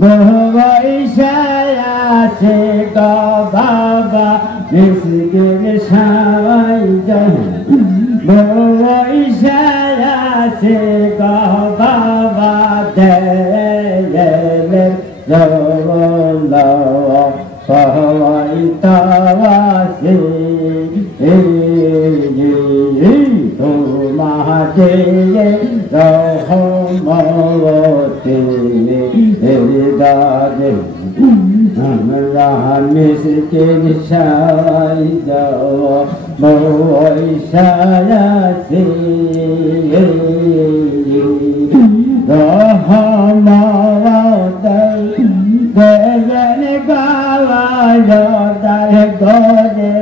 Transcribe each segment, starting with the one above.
বৈশায় আছে গো বাবা মিসকিন সবাই যায় বৈশায় আছে গো বাবা দেলে জবলা সবাই তাওয়াসে তোমাকে রহমতে দাদে আমরা মিসকিন সবাই যাও বৈশায়াসে রহমতে দেন গাওয়া দার গরে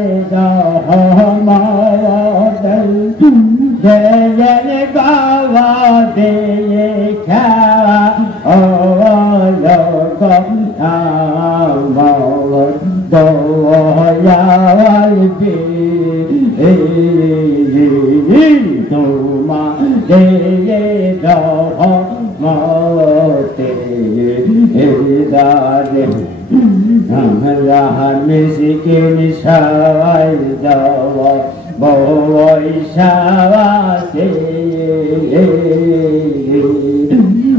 রহমতে দেন গাওয়া দে খাওয়া ও দয়াল বে তোমা দে রহমতে দারে আমরা মিসকিন সবাই যাও বৈশায়াসে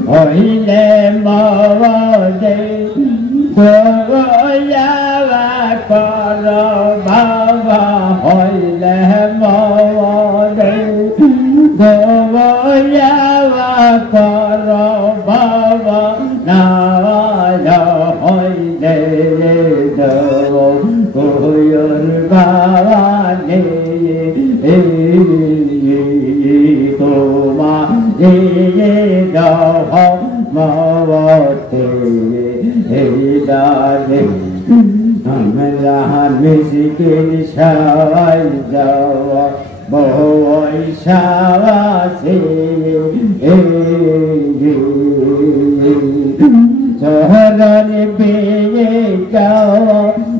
হইলে মদে দয়া কর বাবা হইলে মদে দয়া কর বাবা না হইলে কোয়র বাবানে তোমা রহমতে দাদে আমরা মিসকিন সবাই যাও বৈশায়াসে চরণ পেয়ে যাও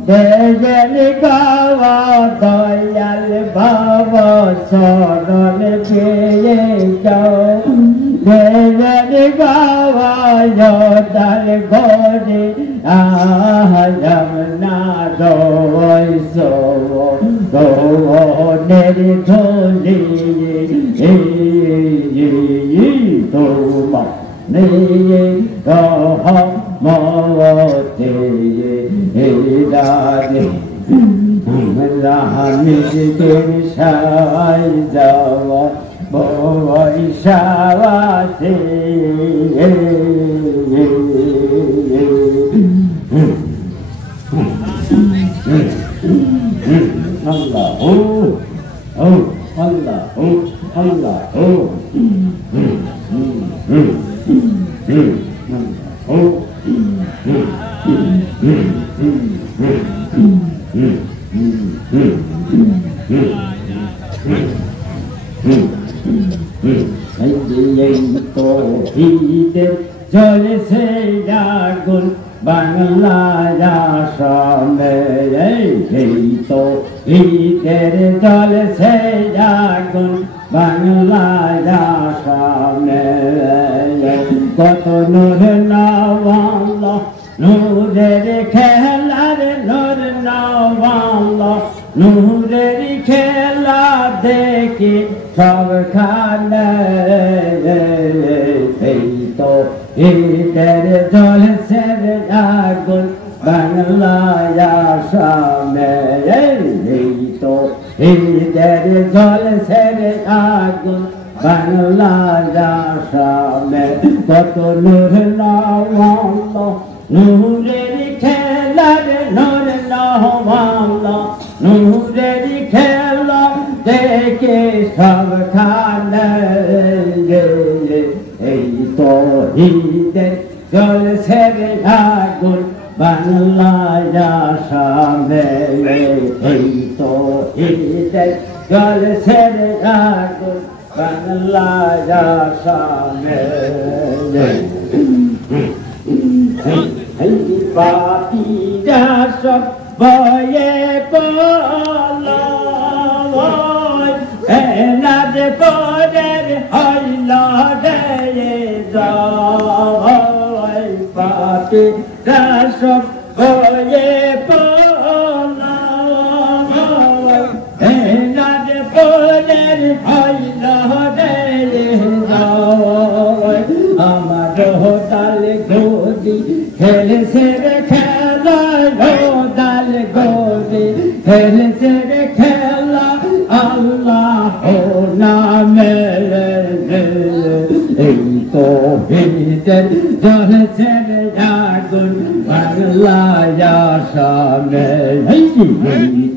দেজন গাওয়া দয়াল বাবা চরণ পেয়ে যাও দেজন গাওয়া দার গরে আমরা রইস নের ধরে তোমা রহমতে দাদে আমরা মিসকিন সবাই যাও বৈশায়াসে আল্লাহ ও আল্লাহ ও আল্লাহ ও জলসে আগুন বাংলায় আসামে এই তো ঈদের জলসে আগুন বাংলায় আসামে কত নূর নওয়াল্লাহ নূরের খেলার নূর নওয়াল্লাহ নূরের খেলা দেখি সবখানে এই তো ঈদের জলসের আগুন বাংলায় আসামে এই তো ঈদের জলসের আগুন বাংলায় আসামে কত নূর নওয়াল্লাহ নূরের খেলার নূর নওয়াল্লাহ নূরের খেলা দেখে সবখানে এই তো ঈদের জলসের আগুন বাংলায় আসামে এই তো ঈদের জলসের আগুন বাংলায় আসামে পাপিরা সব ভয়ে পলায় এনাদ পরের হইল রে যায় পাপি সব হয়ে পলায় এনার পরের হইল রে আমার ডাল গদি খেলছে রে খেলা ডাল গদি খেলছে রে খেলা আল্লাহ নামে এই তো ভিতর জ্বলছে রে আগুন বাংলায় আসামে এই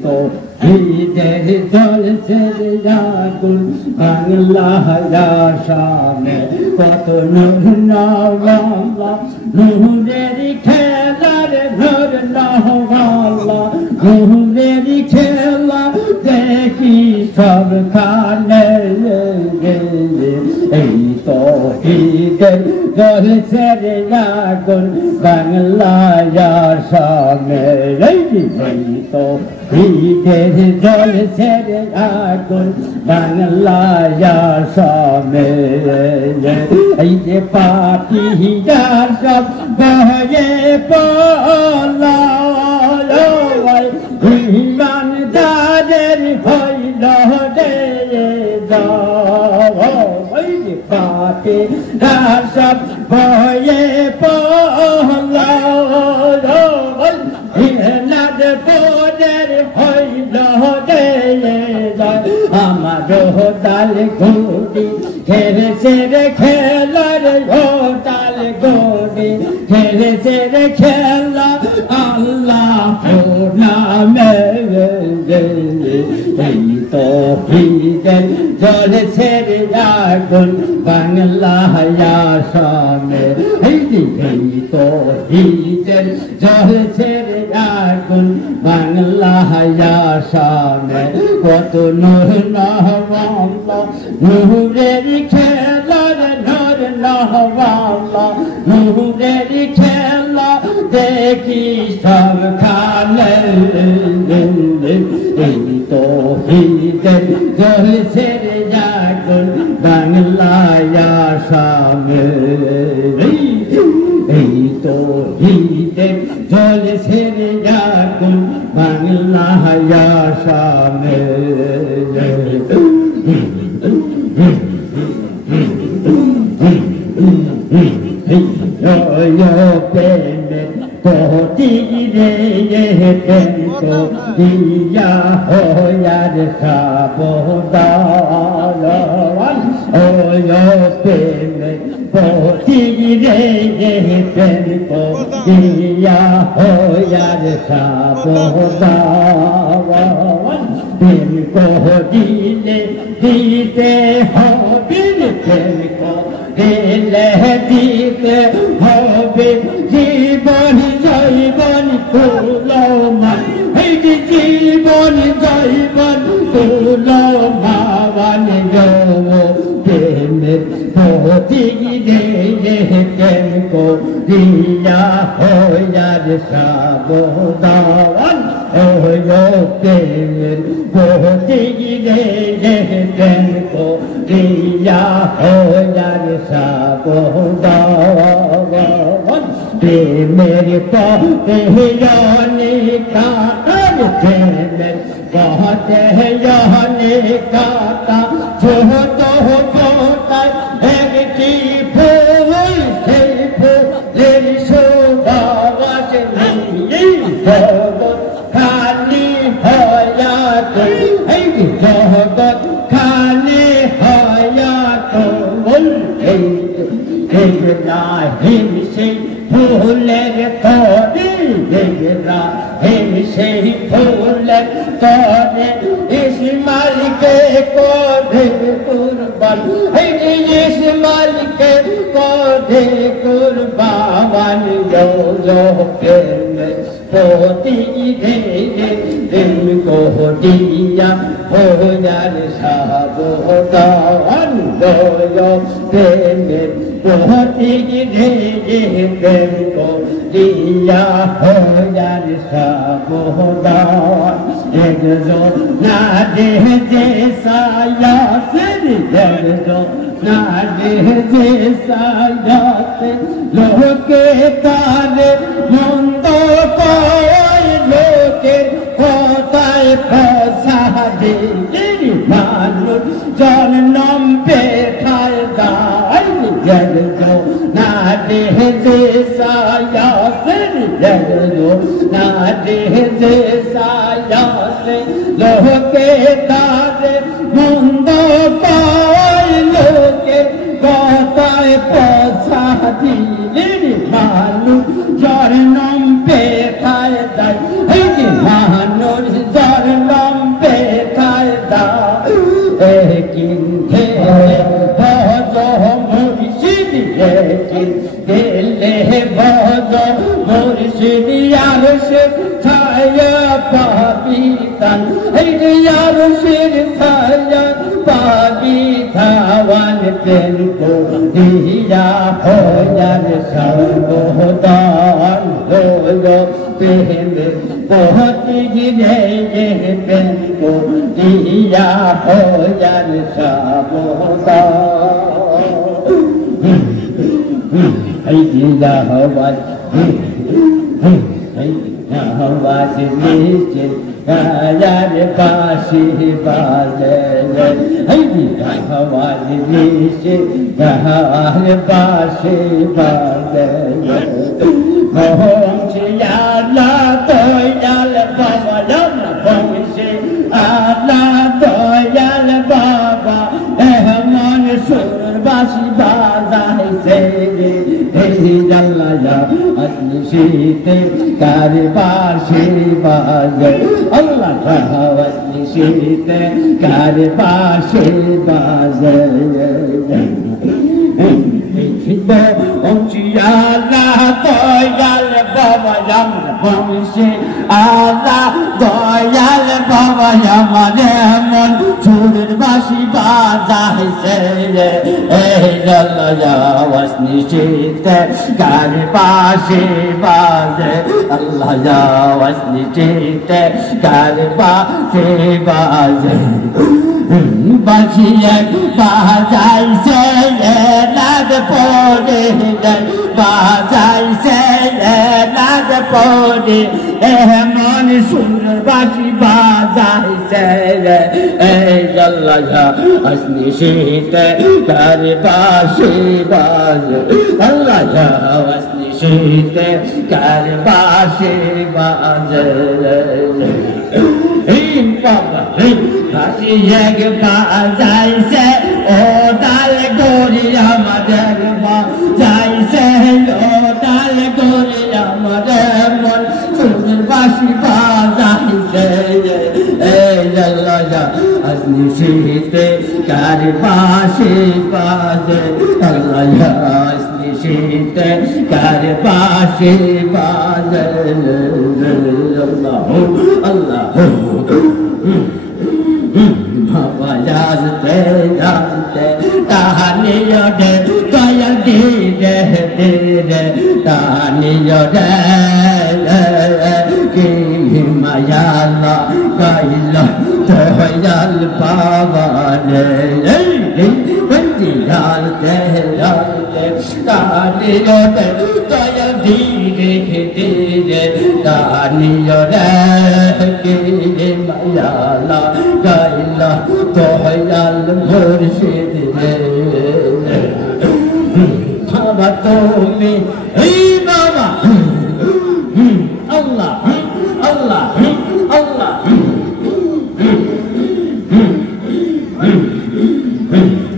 তো ভিতর জ্বলছে রে আগুন বাংলায় আসামে কত নূর নওয়ালা নূরের খেলার ঘর নওয়ালা নূরের খেলা দেখি সব খানে এই তো ঈদের জ্বলছে রে আগুন বাংলায় আসামে এই তো ঈদের জ্বলছে রে আগুন বাংলায় আসামে এই যে পাপিরা সব বয়ে পলায় ইমানদারের হইল রে ওই যে পাপিরা সব বয়ে পলায় ইনাদ পরের হইল রে আমার ডাল গদি খেলছে রে খেলার ডাল গদি খেলছে রে খেলা আল্লাহ নামে এই তো ভিতর জ্বলছে রে আগুন বাংলায় আসামে এই তো ভিতর জ্বলছে রে আগুন বাংলায় আসামে কত নূর নওয়ালা নূরের খেলার নূর নওয়ালা নূরের খেলা দেখি সব খানে এই তো ভিতর জ্বলছে রে আগুন বাংলায় আসামে এই তো ভিতর জ্বলছে রে আগুন বাংলায় আসামে তীরে তো দিয়া হয়ার সাবধান ও প্রেমে তীরে তো দিয়া হয়ার সাবধান প্রেম দিলে দিতে হবে প্রেম দিলে দিতে হবে জীবন জৈবন কুলমান এই জীবন জৈবন কুলমান প্রেমের প্রতিরে প্রেম দিয়া হয়ার সাবধান প্রেমের প্রতিরে প্রেম দিয়া হয়ার সাবধান প্রেমের পথে কাটার প্রেমের পথে কাটা ছোট কোটায় একটি ফুল সেই ফুলের সুবাস জগৎ খালি হয়াত এই জগৎ খালি হয়াত রাহিম সেই ফুলের তরে রাহিম সেই ফুলের তরে ইসমাইলকে করে কুরবান ইসমাইলকে করে কুরবান প্রতি দিন কোটিয়া হয়ার সাবধান প্রেমের होती रे प्रेम को दिया हो यार साबोदान एक जो ना दे जैसा यासिर एक जो ना दे जैसा यासिर लोके तारे मुंदो कोई लोके होताए फसादे मानुष जन्म पे खाए दाई जग जो ना दे जैसा यासिर जग जो ना दे जैसा यासिर लोके तारे मुंदो कोई लोके होताए फसादे मानुष जन्म पे खाए दाई मानुष जन्म पे खाए दाई लेकिन भजो मुर्शिद लेकिन दिले भजो मुर्शिद यार से छाया पापी तन यार से छाया पापी धावन तेन को दिया हो यार सर्वदान लो प्रेम बहुत गिरे ये प्रेम को दिया हो यार सर्वदान hay là hवाज hay là hवाज नीचे यार पासी बाजे hay là hवाज नीचे यार पासी बाजे मोहन से याला तो याल बाबा जब पहुंचे आला तो याल बाबा मन सुरबासी बाजाए से जल्ला जा असली सीते कारबार से बाजे अल्लाह का असली सीते कारबार से बाजे Allah doyal baba yam pamse Allah doyal baba yam lemon churur bashi bazai se Allah ya wasni chite gar bashi baze Allah ya wasni chite gar bashi baze bajiye bazai se nad pore bazai se nad pore ehman sunur bashi bazai se Allah ya asni shite dar bashi baz Allah ya asni shite dar bashi baz in papa Hasi yeg bazai se o dal gori amader bazai se o dal gori amader mon sunur bashi bazai se Allah ya asni shite kar bashi baz Allah ya asni shite kar bashi baz Allah Baba yazte tahaniyo de kaya de tahaniyo de ki mayala kaila toyal pavane yal tahaniyo de kaya de tahaniyo de ki mayala kaila toyal murshid baba tumi hey baba Allah Allah Allah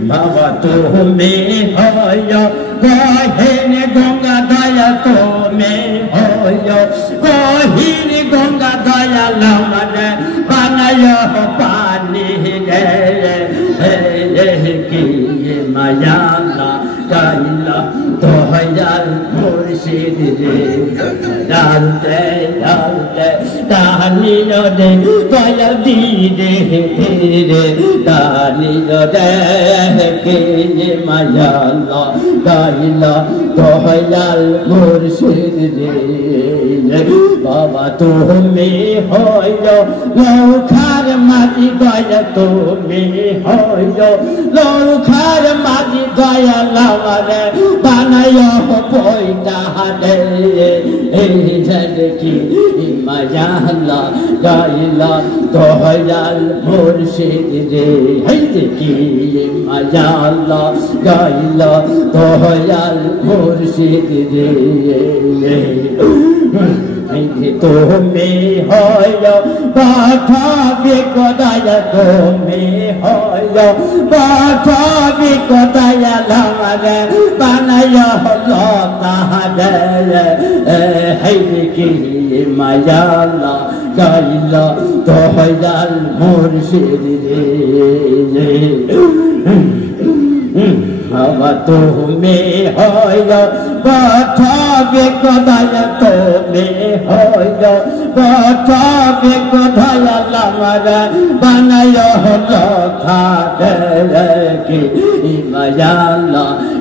baba tumi hoyo kohine gonga daya tumi hoyo kohine gonga daya lamane banayo pani ki mayala kaila tohayal মুর্শিদ রে জানতে জানতে দানিও রে দয়া দিরে রে দানিও রে কে মায়া গাইলা দয়াল মুর্শিদ রে বাবা তুমি হইল লৌখার মাঝি দয়া তুমি হইল লৌখার মাঝি দয়া লামারে বানায় পয়টা রে এই ঝলকি মায়া গাইলা দয়াল মুর্শিদ রে এই দেখি মায়া গাইলা দয়াল মুর্শিদ রে তুমি হইল পাঠাবি কোদায় তুমি হইল পাঠাবি কোদায় লামারে বানায় হলো তাহারে কি মায়া গাইলা দয়াল মুর্শিদ রে বাবা তুমি হইল পাঠাবি কোদায় তুমি হইল পাঠাবি কোদায় লামারে বানায় হলো তাহারে কি মায়া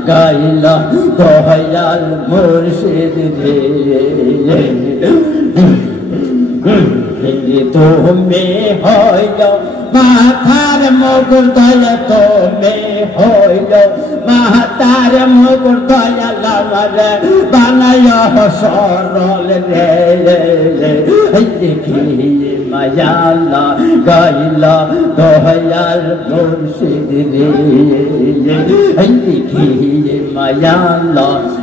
গাইলা দয়াল মুর্শিদ রে তুমি হইল মাথার মুকুর দয়া তুমি হইল মাতার মুকুর দয়া লামারে বানায় সরল রে দেখি মায়া গাইলা দয়াল মুর্শিদ রে দেখি মায়া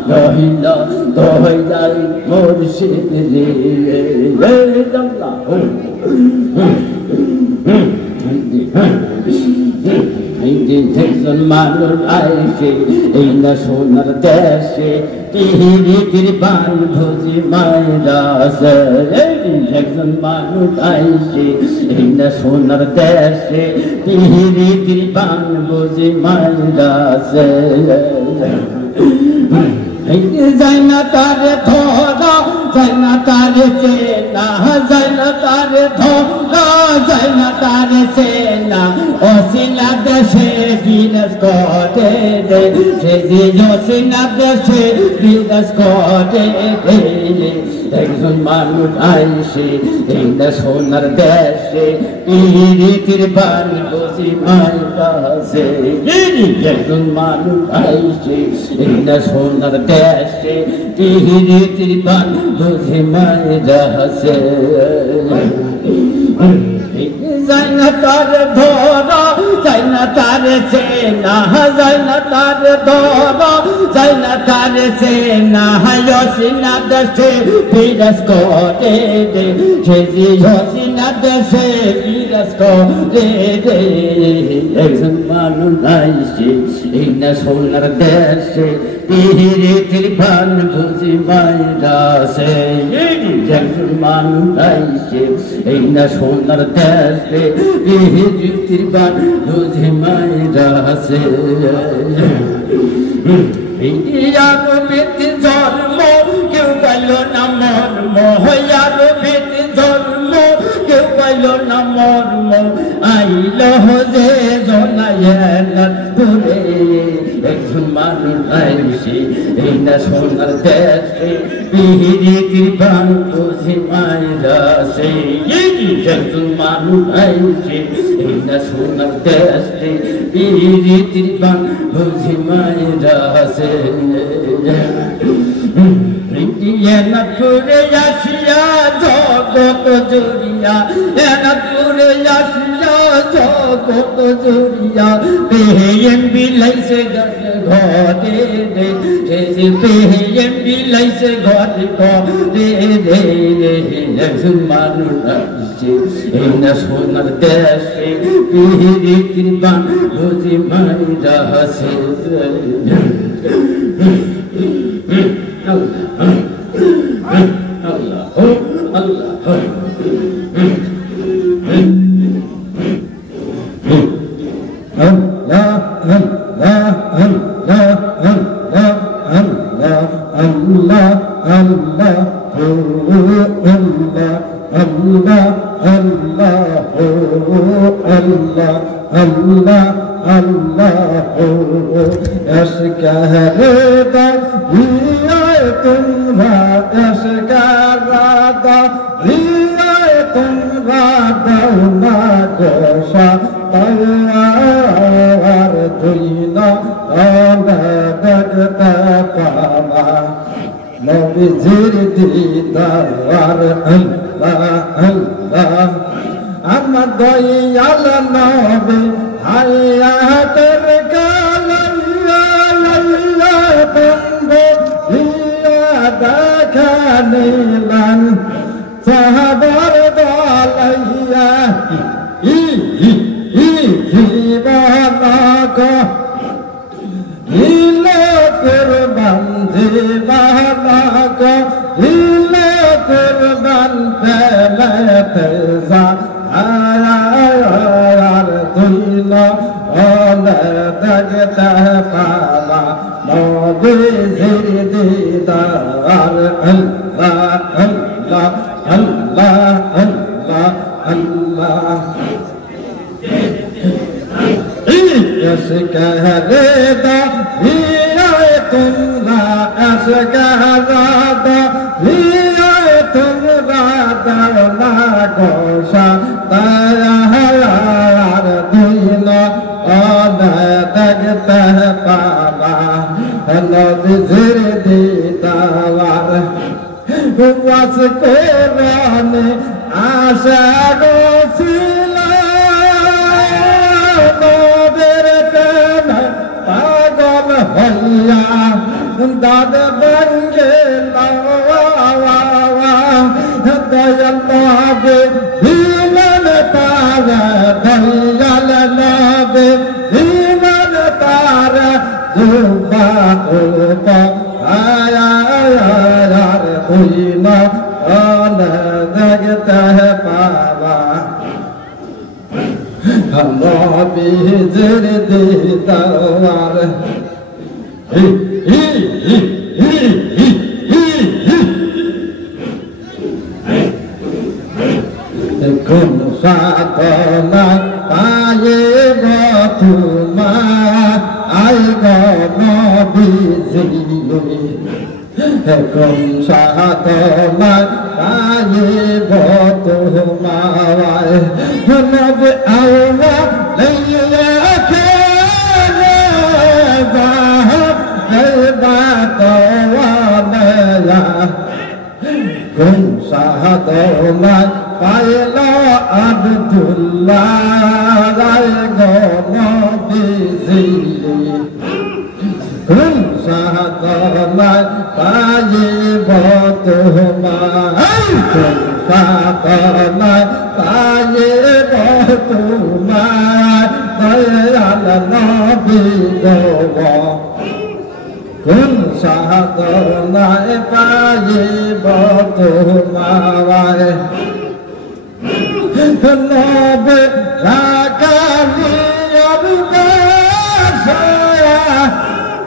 গাইলা দয়াল মুর্শিদ রে একজন মানুষ আইসে এই না সোনার দেশে পিহিরিতির পান ভুজি মাইরাসে একজন মানুষ আইসে এই না সোনার দেশে পিহিরিতির পান ভুজি মাইরাসে যাই না তারে ধরা যাই না তারে চেনা যাই না তারে ধরা যাই না তারে চেনা অসিলা দেশে বিরাজ করে সে অসিলা দেশে বিরাজ করে একজন মানুষ আইসে এই না সোনার দেশে পিরিতির বান বসি মাইরাসে একজন মানুষ আইসে এই না সোনার দেশে পিরিতির বান বসি মাইরাসে যাই না তার ধরা যাই না তার চেনা যাই না তার ধরা যাই না তার চেনা হসিনা দেশে বিরাজ করে সে হসিনা দেশে বিরাজ করে একজন মানুষ আইসে এই না সোনার দেশে পিরিতির বান বুঝি মাইরাসে একজন মানুষ আইসে এই না সোনার দেশে পিরিতির বান বুঝি মাইরাসে ইয়ারো বেতি জন্ম কেউ পাইল না মর্ম ইয়ারো বেতি জন্ম কেউ পাইল না মর্ম আইল যে জনায়পুরে একজন মানুষ আইসে এই না সোনার দেশে পিরিতির বান বুঝি মাইরাসে একজন মানুষ আইসে এই না সোনার দেশে পিরিতির বান বুঝি মাইরাসে এনাপুরে আসিয়া জগত জুড়িয়া এনাপুরে আসিয়া জগত জুড়িয়া পেহেম বিলাইছে ঘরে পেহেম বিলাইছে ঘরে ঘরে একজন মানুষ আসছে এই না সোনার দেশে পিরিতির বান বুঝি মাইরাসে Allah Allah Allah oh Allah Allah Allah oh Allah Allah Allah oh eşkârda riyâtun va eşkârda riyâtun va davna koşa tavvar tuyna ağladıkta pala নবীজির দিদার আল্লাহ আল্লাহ আমার দয়াল নবী হায়াতের কালাইয়া লাইয়া বন্ধু হিয়া দেখা নিলাম সাহাবার দলাইয়া জীবনক হিলো কুরবান জীবনক হিলো কুরবান পেলেতে যা আর দুইল ওলে দেখতে পালা নবীজির দিদার আল্লাহ আল্লাহ আল্লাহ আল্লাহ আল্লাহ এশকহরেদা হিয়াতুল্লা এশকহরাদা হিয়াতুল্লা দাওনা কোশা তায়ার দুইলা ওলে দেখতে পালা নবীজির দিদার ওয়াজ কোরআনে আশা গছিল নবীর প্রেমে পাগল হইয়া দাদ বঙ্গে দয়াল নবী দিলেন তার দয়াল নবী দিলেন তার জুবা উবা আয়ার হইনা ওলে দেখতে পাবা নবীজির দিদার কোন সাধনা পাইব তোমার আয় গো নবীজি কোন সাধনা পাইব তোমার নবী আল্লাহ লাইয়া খেলে যাওয়া কোন সাধনা পাইল আব্দুল্লাহ রায় গো নবীজি কোন সাধনা পাইব তোমার কোন সাধনা পাইব তোমার দয়াল নবী গো কোন সাধনায় পাইব তোমার নবী রাকালিয়ার বাসায়া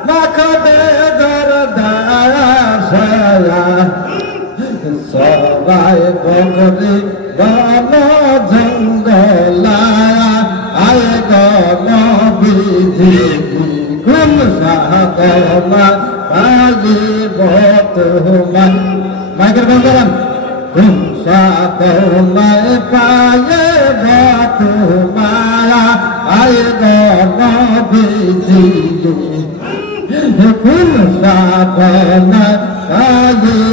মাখদে দরদাসায়া সবাই বকরি বন জঙ্গলায়া আয় গো নবীজি কোন সাধনা পাইব তোমার মাইকের বন্ধ করেন কোন সাধনায় পাইব তোমার আয় গো নবীজি কোন সাধনায় পাইব